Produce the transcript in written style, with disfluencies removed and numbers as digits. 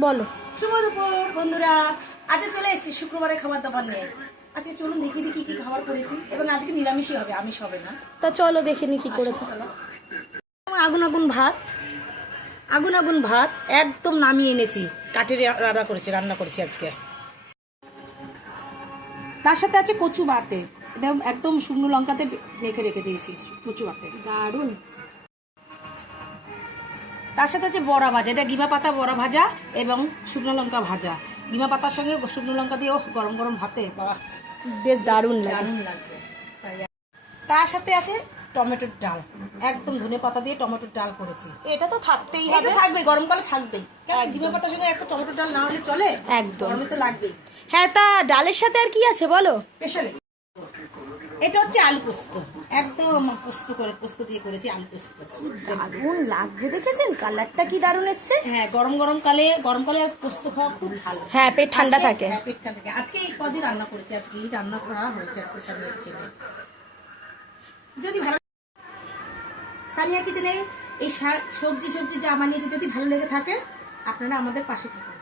বলো। শুভ দুপুর বন্ধুরা, আজকে চলে এসেছি শুক্রবারে খাবার দাবার নিয়ে। আজকে চলুন দেখি দেখি কি কি খাবার করেছি, এবং আজকে নিরামিষই হবে, আমিষ হবে না। তা চলো দেখে নি কি করেছো। চলো। আগুন আগুন ভাত, আগুন আগুন ভাত একদম নামিয়ে এনেছি, কাঠের রান্না করেছি আজকে। তার সাথে আছে কচু বাতে, একদম শুকনো লঙ্কাতে মেখে রেখে দিয়েছি কচু বাতে, দারুণ। তার সাথে আছে বড়া ভাজা, এটা গিমা পাতা বড়া ভাজা এবং শুকনো লঙ্কা ভাজা। গিমা পাতার সঙ্গে শুকনো লঙ্কা দিয়েও গরম গরম ভাতে বাবা বেশ দারুণ লাগে। দারুণ লাগবে। তার সাথে আছে টমেটোর ডাল, একদম ধনে পাতা দিয়ে টমেটোর ডাল করেছি। এটা তো থাকতেই এটা হবে। থাকবে, গরমকালে থাকবেই, কারণ গিমা পাতার সঙ্গে একটা টমেটোর ডাল না হলে চলে, একদম। গরমে তো লাগবেই। হ্যাঁ, তা ডালের সাথে আর কি আছে বলো। স্পেশালি এটা হচ্ছে আলু পোস্ত, একদম পোস্ত দিয়ে করেছি আলু পোস্ত। দারুণ লাগছে, দেখেছেন কালারটা কি দারুণ এসছে। হ্যাঁ, গরমকালে পোস্ত খাওয়া খুব ভালো। হ্যাঁ, পেট ঠান্ডা আজকে- থাকে। হ্যাঁ, পেট ঠান্ডা থাকে। আজকে এই কদিন রান্না করেছি, আজকে এই রান্না করা হয়েছে আজকে সানিয়া কিচেনে। যদি ভালো সানিয়া কিচেনে এই সবজি যা বানিয়েছি যদি ভালো লেগে থাকে, আপনারা আমাদের পাশে থাকুন।